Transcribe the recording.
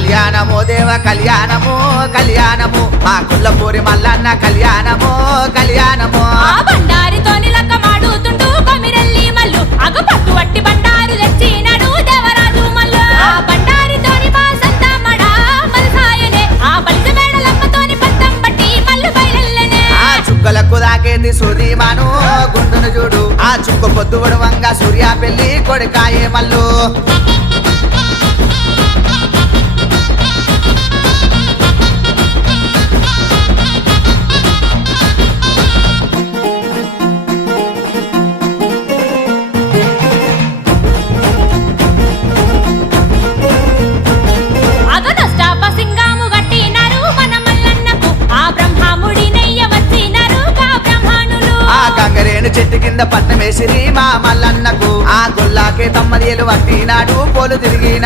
కళ్యాణము దేవ కళ్యాణము కళ్యాణము మా కుల్లపూరి మల్లన్న కళ్యాణము కళ్యాణము ఆ బండారితోని లక్క మాడుతుంటూ కొమిరెల్లి మల్లు అగపట్టు వట్టి బండారు తెచ్చినాడు దేవరాజు మల్లు ఆ బండారితోని బాసంత మడ మలసాయనే ఆ బలిజ మేడలమ్మతోని పట్టం పట్టి మల్లు బయలెల్లనే ఆ చుక్కలకు దాకేది సూర్యమాను గుండును చూడు ఆ చుక్క పొద్దువడు వంగ సూర్య పెళ్లి కొడుకాయే మల్లు అగనష్టాప సింగాము గట్టినారు మన మల్లన్నకు ఆ బ్రహ్మముడి నెయ్య వచ్చినారు కా బ్రహ్మణులు ఆ గంగరేణు చెట్టు కింద పట్నం వేసిరి మా మల్లన్నకు ఆ గొల్లాకే తమ్మదేలు పట్టినాడు పోలు తిరిగిన